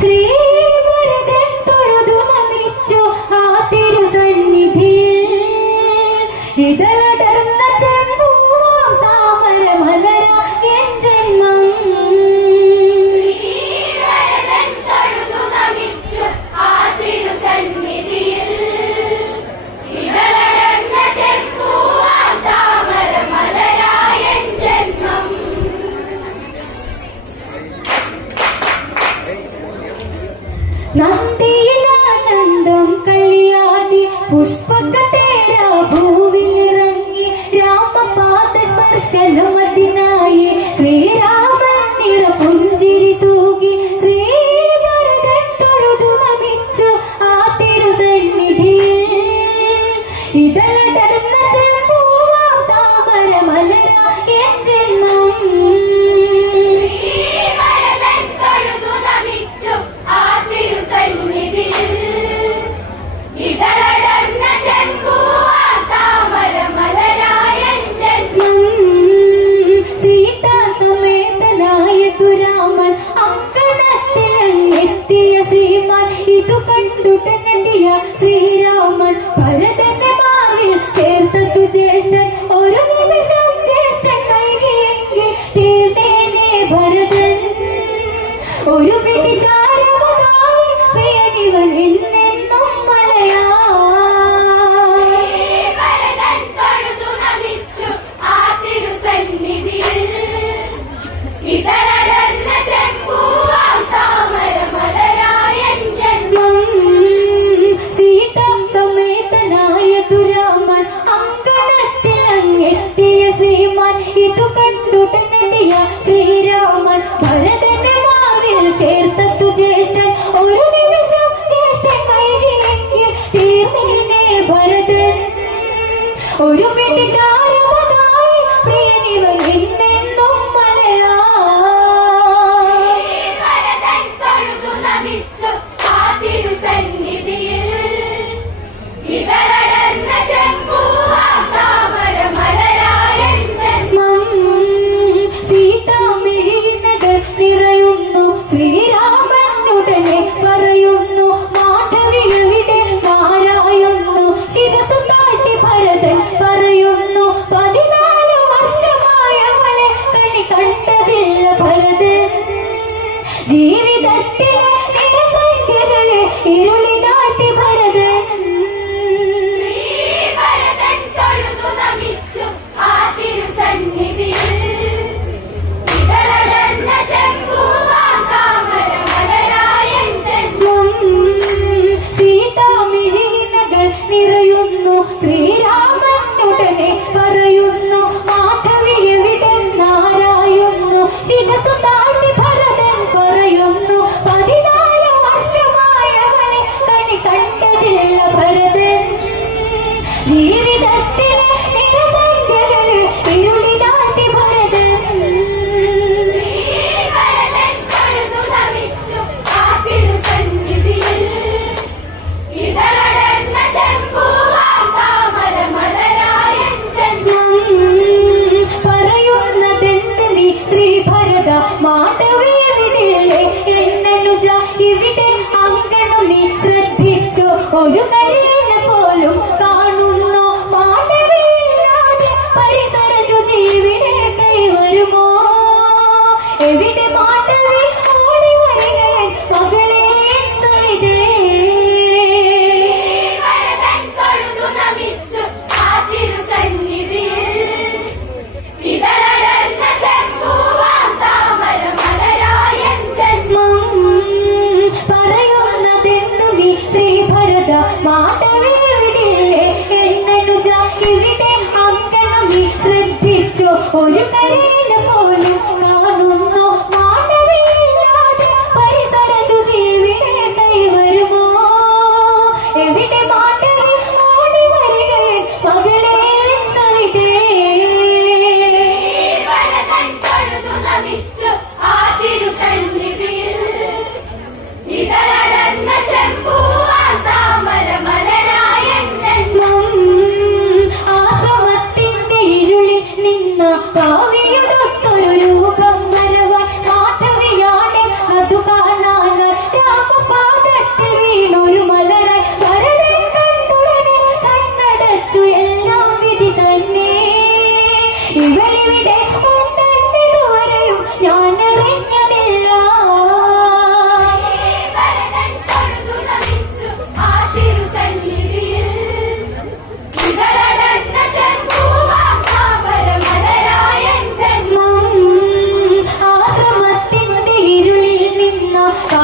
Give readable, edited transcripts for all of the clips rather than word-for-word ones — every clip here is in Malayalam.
ശ്രീവരദൻ തൊഴുതു നമിച്ചു ആ തിരുസന്നിധിയിൽ ഇതളടർന്ന ചെമ്പൂവാം താമര മലര എൻ ജന്മം. ശ്രീവരദൻ തൊഴുതു നമിച്ചു ആ തിരുസന്നിധിയിൽ ഇതളടർന്ന ചെമ്പൂവാം താമര മലര എൻ ജന്മം. നന്ദിയിലാനന്ദം കല്യാണി പുഷ്പകതേര ഭൂവിലിറങ്ങി രാമപാദ സ്പർശനമതിനായി ശ്രീരാമൻ നിറപുഞ്ചിരി തൂകി ശ്രീവരദൻ തൊഴുതു നമിച്ചു ആ തിരുസന്നിധിയിൽ ഇതളടർന്ന ചെമ്പൂവാം താമര മലര എൻ ജന്മം. ശ്രീവരദൻ തൊഴുതു നമിച്ചു ആ തിരുസന്നിധിയിൽ ഇതളടർന്ന ചെമ്പൂവാം താമര മലര എൻ ജന്മം. സീതാസമേതനായതു രാമൻ അങ്കണത്തിലെത്തിയ ശ്രീമാൻ ഇതു കണ്ടുടനെത്തിയ ശ്രീരാമൻ ഭരതന്റെ മാറിൽ ചേർത്തതു ജ്യേഷ്ഠൻ ഒരു നിമിഷം ജ്യേഷ്ഠൻ നൽകിയെങ്കിൽ തീർന്നേനെ ഭരതൻ ഒരു പിടി ചാരവതായി പ്രിയനിവൻ എന്നെന്നും മലയാ. ശ്രീവരദൻ തൊഴുതു നമിച്ചു ആ തിരുസന്നിധിയിൽ ഇതളടർന്ന ചെമ്പൂവാം താമര മലര എൻ ജന്മം. സീതാസമേതനായതു രാമൻ അങ്കണത്തിലെത്തിയ ശ്രീമാൻ ഇതു കണ്ടുടനെത്തിയ ശ്രീരാമൻ ഭരതന്റെ മാറിൽ ചേർത്തതു ജ്യേഷ്ഠൻ ഒരു നിമിഷം ജ്യേഷ്ഠൻ വൈകിയെങ്കിൽ തീർന്നേനെ ഭരതൻ ഒരു പിടി ചാരവതായി പ്രിയനിവൻ എന്നെന്നും മലയാ. ശ്രീവരദൻ തൊഴുതു നമിച്ചു ആ തിരുസന്നിധിയിൽ ഇതളടർന്ന ചെമ്പൂവാം താമര മലര എൻ ജന്മം. സീതാമിഴിനകൾ നിറയുന്നു ശ്രീരാമനുടനെ പറയുന്നു മാധവി എവിടെ മാറായുന്നു ശിരസു താഴ്ത്തി ഭരതൻ പറയുന്നു 14 വർഷമായവളെ കണി കണ്ടതില്ല ഭരതൻ ജീവിതത്തിലെ നിരസംഖ്യകളെ ഇരുളിനാട്ടി ഭരതൻ. ശ്രീവരദൻ തൊഴുതു നമിച്ചു ആ തിരുസന്നിധിയിൽ ഇതളടർന്ന ചെമ്പൂവാം താമര മലര എൻ ജന്മം. സീതാമിഴിനകൾ നിറയുന്നു ശ്രീരാമനുടനെ പറയുന്നു മാധവി എവിടെന്നാരായുന്നു ശിരസു താഴ്ത്തി ഭരതൻ പറയുന്നു 14 വർഷമായവളെ കണി കണ്ടതില്ല ഭരതൻ ജീവിതത്തിലെ നിരസംഖ്യകളെ ഇരുളിനാട്ടി ഭരതൻ. ശ്രീവരദൻ തൊഴുതു നമിച്ചു ആ തിരുസന്നിധിയിൽ ഇതളടർന്ന ചെമ്പൂവാം താമര മലര എൻ ജന്മം. പറയുന്നതെന്ത് നീ ശ്രീഭരത മാധവിയിലെ എന്നനുജ ഇവിടെ അങ്കണു നീ ശ്രദ്ധിച്ചു ഒരു കരയില പോലും കാണുന്നു മാധവിയില്ലാതെ പരിസര ശുചി ഇവിടെ കൈവരുമോ എവിടെ മാധവി ഓടി വരികൻ മകളെ സൈതേ. ശ്രീവരദൻ തൊഴുതു നമിച്ചു ആ തിരുസന്നിധിയിൽ ഇതളടർന്ന ചെമ്പൂവാം താമര മലര എൻ ജന്മം. പറയുന്നതെന്തു നീ ശ്രീഭരത മാധവിയിലെ എന്നനുജ ഇവിടെ അങ്കണു നീ ശ്രദ്ധിച്ചു ഒരു കരയില പോലും കാണുന്നു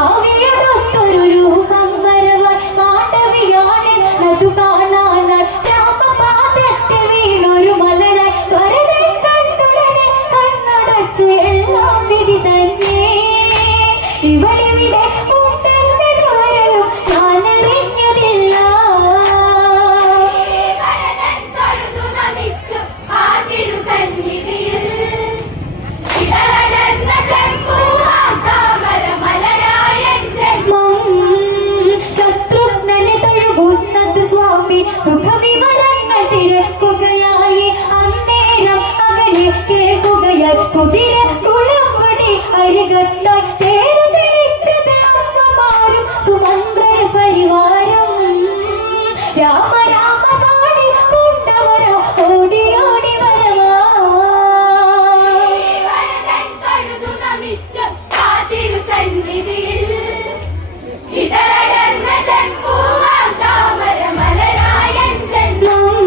കാവ്യടുത്തൊരു രൂപം വരവാൻ മാട്ടവിയാണ് നതു കാണാനായി രാമപാദത്തിൽ വീണൊരു മലരായി വരതൻ കണ്ടുടനെ കണ്ണടച്ചു എല്ലാം വിധി തന്നെ ഇവളിവിടെ ഉണ്ടെന്നതുവരെയും ഞാനറിഞ്ഞതില്ല ഭരതൻ തൊഴുതു നമിച്ചു ആ തിരുസന്നിധിയിൽ ഇടകടന്ന ചെമ്പൂവാം താമരമലരായൻ ജന്മം ശത്രുഘ്നനെ തഴുകുന്നത് സ്വാമി സുഖവിവരങ്ങൾ തിരക്കുകയായി അന്നേരം അകലെ കേൾക്കുകയായി കുതിര കുളമ്പടി അരികത്തായി തേര് തെളിച്ചത് അമ്മമാരും സുമന്ത്രര പരിവാരം രാമ രാമ പാടി കൊണ്ടവരോ ഓടി ഓടി വരവാ ഭരതൻ തൊഴുതു നമിച്ചു ആ തിരുസന്നിധിയിൽ ഇടകടന്ന ചെമ്പൂവാം താമരമലരായൻ ജന്മം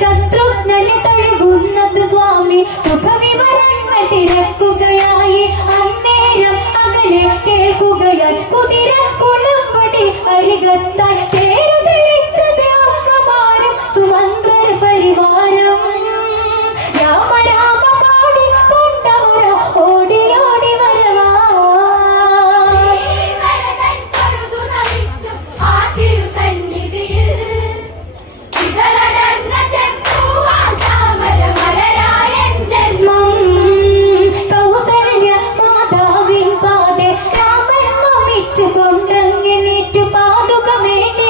ശത്രുഘ്നനെ തഴുകുന്നത് സ്വാമി സുഖവിവരങ്ങൾ തിരക്കുകയായി അന്നേരം അകലെ കേൾക്കുകയായി കുതിര കുളമ്പടി അരികത്തായി തേര് തെളിച്ചത് അമ്മമാരും സുമന്ത്രര പരിവാരം രാമ രാമ പാടി കൊണ്ടവരോ ഓടി ഓടി വരവാ ഭരതൻ തൊഴുതു നമിച്ചു ആ തിരുസന്നിധിയിൽ ഇടകടന്ന ചെമ്പൂവാം താമരമലരായൻ ജന്മം കൗസല്യ മാതാവിൻ പാതെ രാമൻ നമിച്ചു കൊണ്ടെങ്ങനേറ്റു പാതുകമേന്തി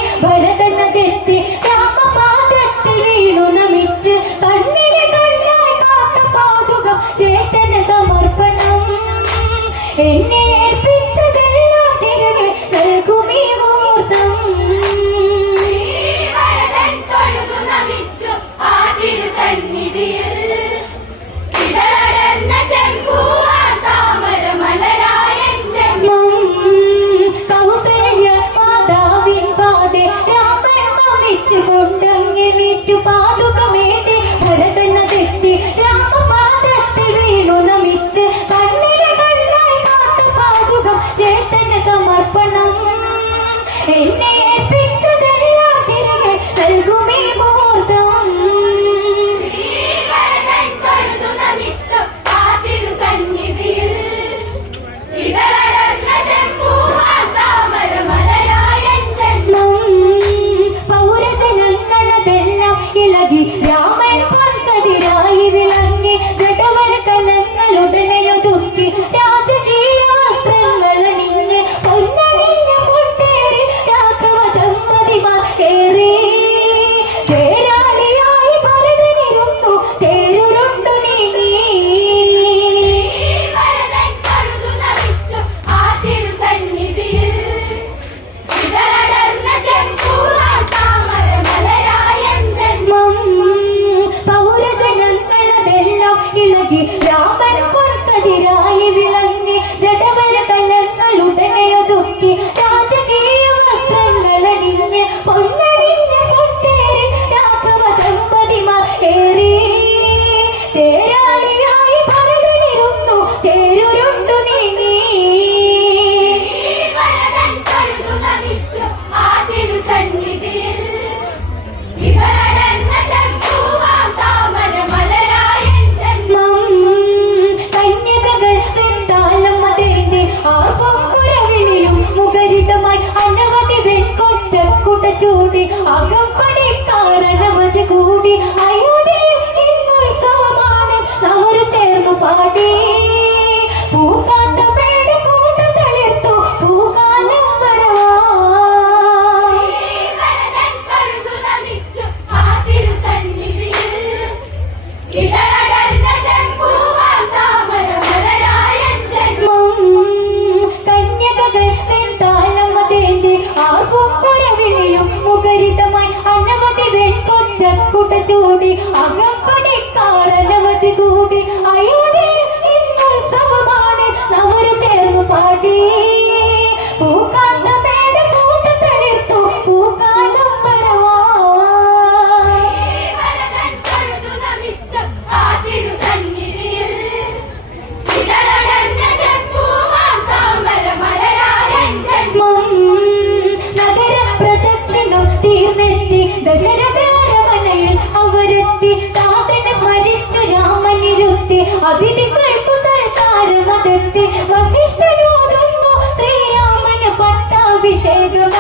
താമരത്തെ വസിഷ്ഠനോടുന്നു ശ്രീരാമന് പട്ടാഭിഷേകമായി.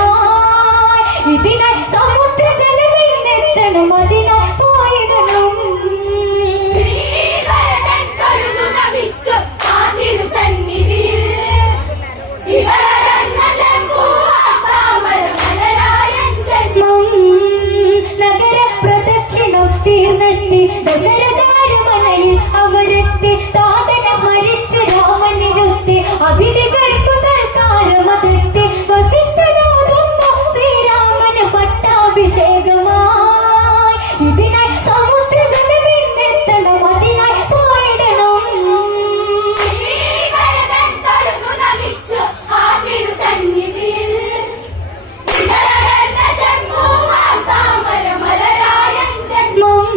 ഇതിനായി സമുദ്രജലമെന്നെത്തണം, അതിനായി പോയിടണം. ശ്രീവരദൻ തൊഴുതു നമിച്ചു ആ തിരുസന്നിധിയിൽ. ഇവളടങ്ങ ചെമ്പൂവാം താമരമലരായൻ ജന്മം. നഗര പ്രദക്ഷിണം തീർന്നെത്തി ദശരഥാരമനയിൽ അവരെത്തി. താതനെ സ്മരിച്ച് രാമനിരുത്തി അതിഥികൾക്കു സൽക്കാരമതെത്തി. വസിഷ്ഠനോടുന്നു ശ്രീരാമന് പട്ടാഭിഷേകമായി. ഇതിനായി സമുദ്രജലമെന്നെത്തണം, അതിനായി പോയിടണം. ശ്രീവരദൻ തൊഴുതു നമിച്ചു ആ തിരുസന്നിധിയിൽ. ഇവളടങ്ങ ചെമ്പൂവാം താമരമലരായൻ ജന്മം.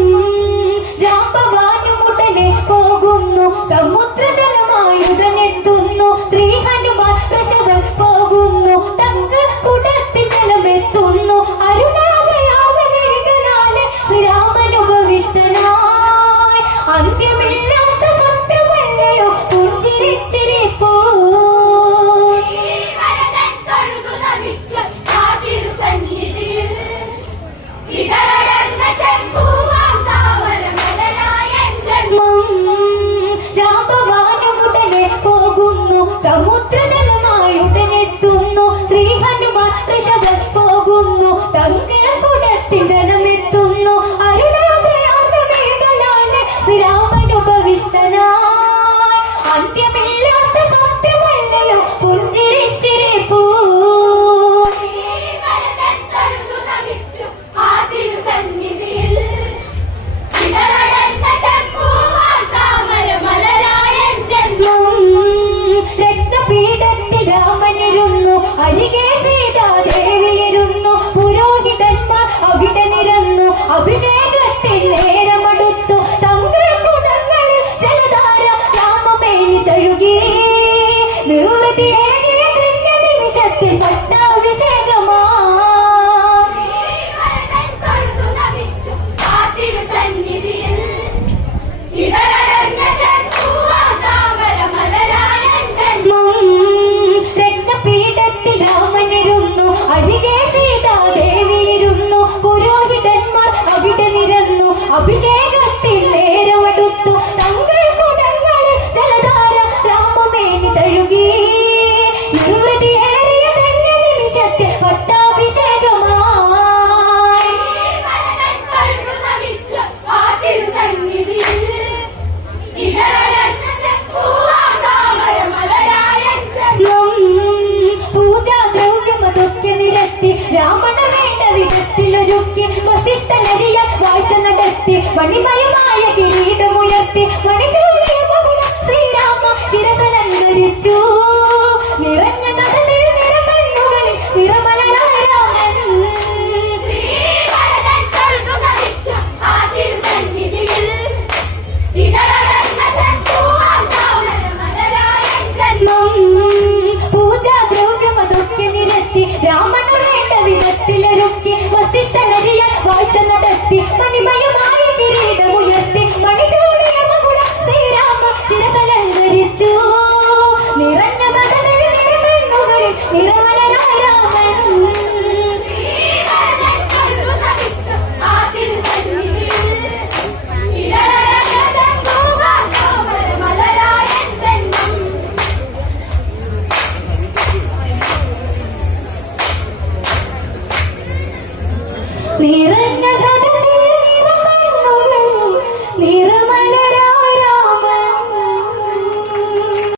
ജാമ്പവാനുമുടനെ പോകുന്നു, സമുദ്രജലമായുടനെത്തുന്നു. ശ്രീ ഹനുമാൻ വൃഷഭം പോകുന്നു, തങ്ക കുടത്തിൽ ജലമെത്തുന്നു. അരുണാഭയാർന്നമിഴികളാലെ ശ്രീരാമനുപവിഷ്ടനായി. അന്ത്യമില്ലാത്ത സത്യമല്ലയോ പുഞ്ചിരിച്ചിരിപ്പൂ. ശ്രീവരദൻ തൊഴുതു നമിച്ചു ആ തിരുസന്നിധിയിൽ. ഇവളടങ്ങ ചെമ്പൂവാം താമരമലരായൻ ജന്മം. ജാമ്പവാനുമുടനെ പോകുന്നു, സമുദ്രജലമായുടനെത്തുന്നു. ശ്രീ ഹനുമാൻ വൃഷഭം പോകുന്നു, തങ്കക്കുടത്തിൽ ജലമെത്തുന്നു. അരുണാഭയാർന്നമിഴികളാലെ ശ്രീരാമനുപവിഷ്ടനായി. അന്ത്യമില്ലാത്ത സത്യമല്ലയോ പുഞ്ചിരിച്ചിരിപ്പൂ. ശ്രീവരദൻ തൊഴുതു നമിച്ചു ആ തിരുസന്നിധിയിൽ. ഇവളടങ്ങ ചെമ്പൂവാം താമരമലരായൻ ജന്മം. രക്തപീഠത്തിൽ രാമനിരുന്നു, അരികെ സീതാദേവിയിരുന്നു. പുരോഹിതന്മാർ അവിടെ നിരന്നു, അഭിഷേകത്തിൽ നേരമെടുത്തു. തങ്കക്കുടങ്ങളിൽ ജലധാര രാമമേനി തഴുകി. നിർവൃതിയേകിയ നിമിഷത്തിൽ പട്ടാഭിഷേകമായി. ശ്രീവരദൻ തൊഴുതു നമിച്ചു ആ തിരുസന്നിധിയിൽ. ഇവളടങ്ങ ചെമ്പൂവാം താമരമലരായൻ ജന്മം. രക്തപീഠത്തിൽ രാമനിരുന്നു, അരികെ സീതാദേവിയിരുന്നു. പുരോഹിതന്മാർ അവിടെ നിരന്നു, അഭിഷേകത്തിൽ നേരമെടുത്തു. തങ്കക്കുടങ്ങളിൽ ജലധാര രാമമേനി തഴുകി. നിർവൃതിയേറിയ നിമിഷത്തിൽ പട്ടാഭിഷേകമായി. ശ്രീവരദൻ തൊഴുതു നമിച്ചു ആ തിരുസന്നിധിയിൽ. ഇവളടങ്ങ ചെമ്പൂവാം താമരമലരായൻ ജന്മം. പൂജാദ്രവ്യമതൊക്കെ നിരത്തി രാമണ വേണ്ട വിധത്തിലൊരുക്കി. വസിഷ്ഠനരിയ വാഴ്ച നടത്തി മണിമയമായ കിരീടമുയർത്തി. മണിജ